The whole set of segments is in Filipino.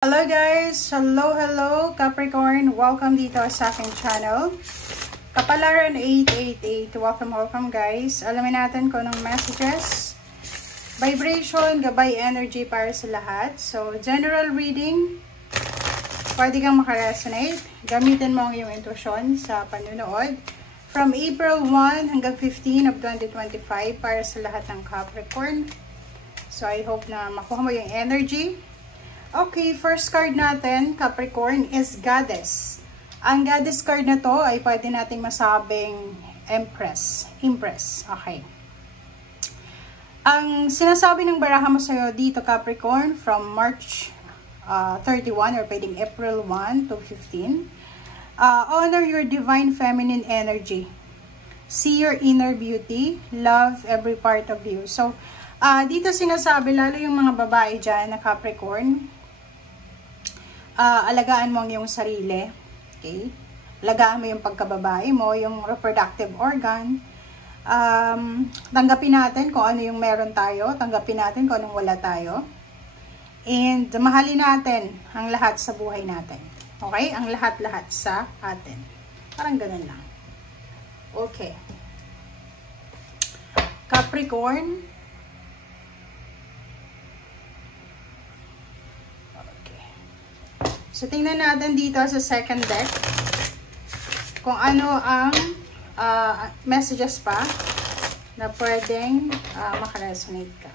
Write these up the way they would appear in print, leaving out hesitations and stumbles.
Hello guys! Hello Capricorn! Welcome dito sa aking channel. Kapalaran 888. Welcome guys. Alamin natin kung anong messages, vibration, gabay energy para sa lahat. So, general reading. Pwede kang makaresonate. Gamitin mo ang iyong intuition sa panunood. From April 1 hanggang 15 of 2025 para sa lahat ng Capricorn. So, I hope na makuha mo yung energy. Okay, first card natin, Capricorn, is Goddess. Ang Goddess card na to ay pwede nating masabing Empress. Okay. Ang sinasabi ng baraha mo sa'yo dito, Capricorn, from March 31 or pwedeng April 1 to 15. Honor your divine feminine energy. See your inner beauty. Love every part of you. So, dito sinasabi, lalo yung mga babae dyan na Capricorn, alagaan mo ang iyong sarili. Okay? Alagaan mo yung pagkababae mo, yung reproductive organ. Tanggapin natin kung ano yung meron tayo. Tanggapin natin kung anong wala tayo. And mahalin natin ang lahat sa buhay natin. Okay? Ang lahat-lahat sa atin. Parang ganun lang. Okay. Capricorn. So, tingnan natin dito sa second deck kung ano ang messages pa na pwedeng makaresonate ka.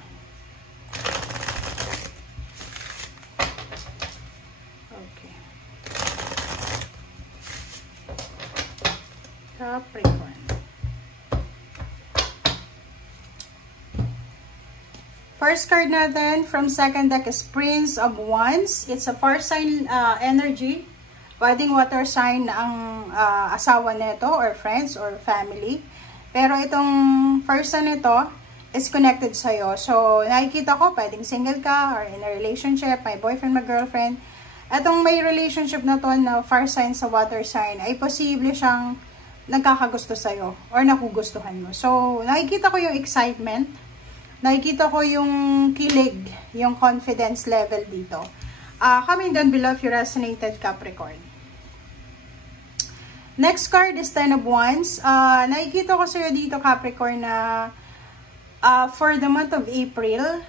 Okay. Capricorn. First card natin from second deck is Prince of Wands. It's a fire sign energy. Pwedeng water sign ang asawa nito or friends or family. Pero itong person nito is connected sa'yo. So, nakikita ko, pwedeng single ka or in a relationship, may boyfriend, may girlfriend. Itong may relationship na to na fire sign sa water sign ay posible siyang nagkakagusto sa'yo or nakugustuhan mo. So, nakikita ko yung excitement. Nakikita ko yung kilig, yung confidence level dito. Comment down below if you resonated, Capricorn. Next card is Ten of Wands. Nakikita ko sa'yo dito, Capricorn, na for the month of April,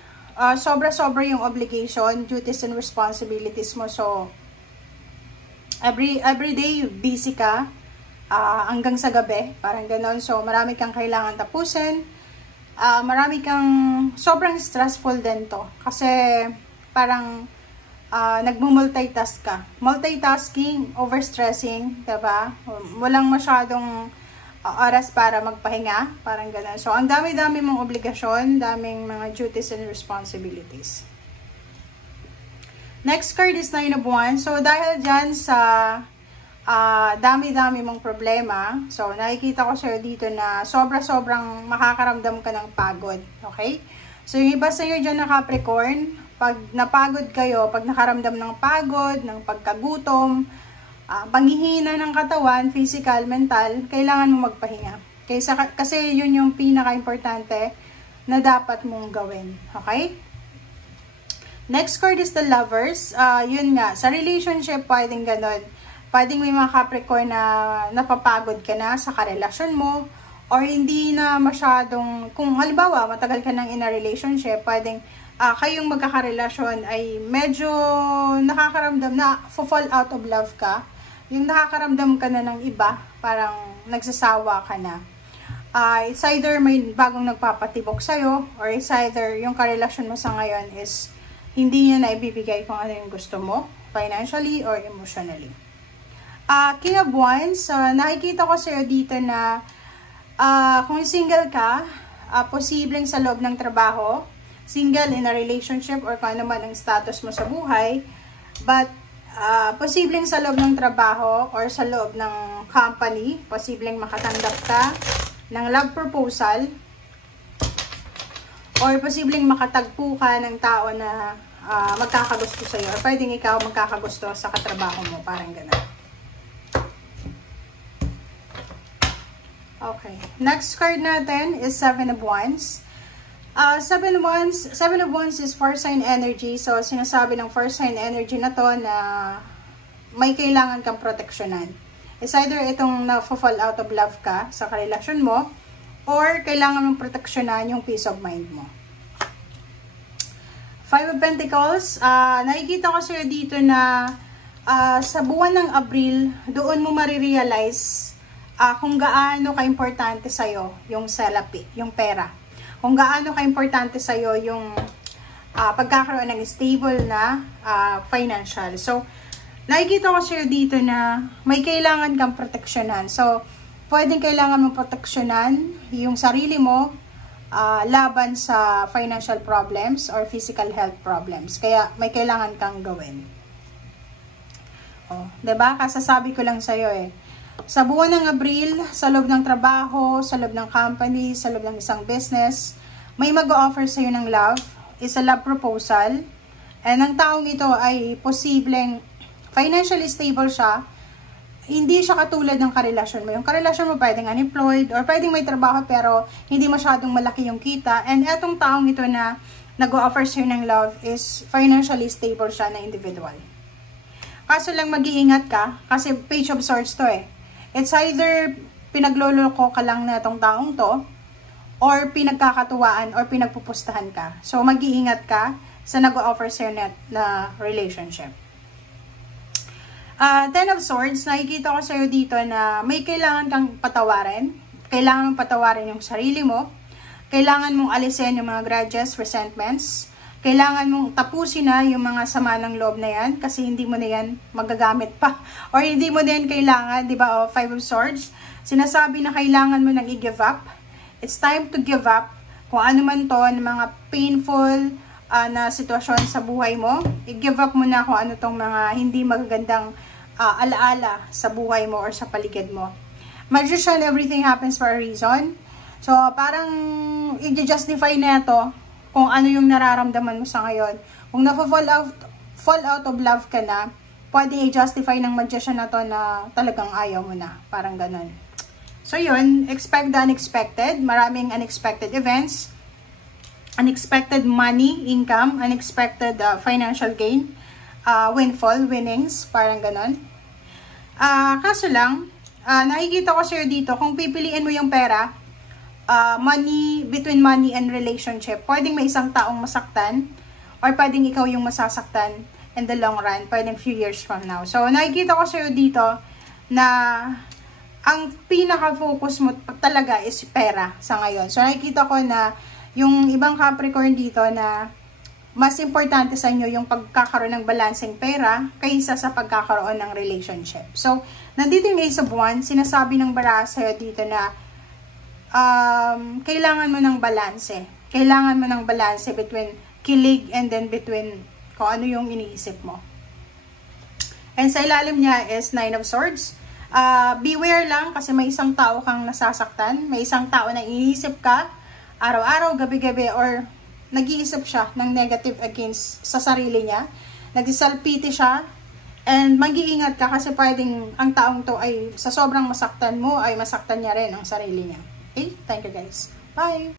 sobra-sobra yung obligation, duties, and responsibilities mo. So, every day, busy ka hanggang sa gabi. Parang ganon. So, marami kang kailangan tapusin. Marami kang sobrang stressful din to kasi parang nagmo-multitask ka. Multitasking, overstressing, diba? Walang masyadong oras para magpahinga, parang gano'n. So, ang dami-dami mong obligasyon, daming mga duties and responsibilities. Next card is Nine of Wands. So, dahil dyan sa dami-dami mong problema. So, nakikita ko sa'yo dito na sobra-sobrang makakaramdam ka ng pagod. Okay? So, yung iba sa'yo dyan na Capricorn, pag napagod kayo, pag nakaramdam ng pagod, ng pagkagutom, panghihina ng katawan, physical, mental, kailangan mo magpahinga. Kasi yun yung pinaka-importante na dapat mong gawin. Okay? Next card is the Lovers. Yun nga, sa relationship, pwedeng ganon. Pwedeng may mga Capricorn na napapagod ka na sa karelasyon mo or hindi na masyadong, kung halimbawa matagal ka nang in a relationship, pwedeng kayong magkakarelasyon ay medyo nakakaramdam na fall out of love ka. Yung nakakaramdam ka na ng iba, parang nagsasawa ka na. It's either may bagong nagpapatibok sa'yo or it's either yung karelasyon mo sa ngayon is hindi niya na ibibigay kung ano yung gusto mo, financially or emotionally. King of Wands, nakikita ko sa'yo dito na kung single ka, posibleng sa loob ng trabaho, single in a relationship or kung ano man ang status mo sa buhay, but posibleng sa loob ng trabaho or sa loob ng company, posibleng makatanggap ka ng love proposal or posibleng makatagpo ka ng tao na magkakagusto sa'yo or pwedeng ikaw magkakagusto sa katrabaho mo, parang gano'n. Okay. Next card natin is Seven of Wands. Seven of Wands is fire sign energy. So, sinasabi ng fire sign energy na to na may kailangan kang proteksyonan. It's either itong na-fall out of love ka sa karelasyon mo, or kailangan mong proteksyonan yung peace of mind mo. Five of Pentacles, nakikita ko sa'yo dito na sa buwan ng Abril, doon mo marirealize kung gaano ka-importante sa'yo yung salapi, yung pera. Kung gaano ka-importante sa'yo yung pagkakaroon ng stable na financial. So, nakikita ko sa'yo dito na may kailangan kang proteksyonan. So, pwedeng kailangan mong proteksyonan yung sarili mo laban sa financial problems or physical health problems. Kaya, may kailangan kang gawin. Oh, 'di ba? Kasasabi ko lang sa'yo eh. Sa buwan ng Abril, sa loob ng trabaho, sa loob ng company, sa loob ng isang business, may mag-o-offer sa'yo ng love, is a love proposal, and ang taong ito ay posibleng financially stable siya, hindi siya katulad ng karelasyon mo. Yung karelasyon mo pwedeng unemployed, or pwedeng may trabaho pero hindi masyadong malaki yung kita, and etong taong ito na nag-o-offer sa'yo ng love is financially stable siya na individual. Kaso lang mag-iingat ka, kasi Page of Swords to eh. It's either pinagloloko ka lang na itong taong to, or pinagkakatuwaan, or pinagpupustahan ka. So, mag-iingat ka sa nag-o-offer sa'yo na relationship. Ten of Swords, nakikita ko sa'yo dito na may kailangan kang patawarin. Kailangan mong patawarin yung sarili mo. Kailangan mong alisin yung mga grudges, resentments. Kailangan mong tapusin na yung mga sama ng loob na yan kasi hindi mo na yan magagamit pa. Or hindi mo na yan kailangan, di ba? O, Five of Swords, sinasabi na kailangan mo nang i-give up. It's time to give up kung ano man to, ng mga painful na sitwasyon sa buhay mo. I-give up mo na kung ano tong mga hindi magagandang alaala sa buhay mo or sa paligid mo. Magician, everything happens for a reason. So, parang i-justify na ito kung ano yung nararamdaman mo sa ngayon. Kung fall out of love ka na, pwedeng i-justify ng magician na to na talagang ayaw mo na. Parang ganun. So yun, expect the unexpected. Maraming unexpected events. Unexpected money, income, unexpected financial gain, windfall, winnings, parang ganun. Kaso lang, nakikita ko sa'yo dito, kung pipiliin mo yung pera, between money and relationship, pwedeng may isang taong masaktan or pwedeng ikaw yung masasaktan in the long run, pwedeng few years from now. So, nakikita ko sa'yo dito na ang pinaka-focus mo talaga is pera sa ngayon. So, nakikita ko na yung ibang Capricorn dito na mas importante sa inyo yung pagkakaroon ng balancing pera kaysa sa pagkakaroon ng relationship. So, nandito yung Ace of Wands, sinasabi ng baraha sa'yo dito na kailangan mo ng balanse. Kailangan mo ng balanse between kilig and then between kung ano yung iniisip mo. And sa ilalim niya is Nine of Swords. Beware lang kasi may isang tao kang nasasaktan. May isang tao na iniisip ka araw-araw, gabi-gabi, or nag-iisip siya ng negative against sa sarili niya. Nag-self-pity siya. And mag-iingat ka kasi pwedeng ang taong to ay sa sobrang masaktan mo ay masaktan niya rin ang sarili niya. Okay? Thank you guys. Bye!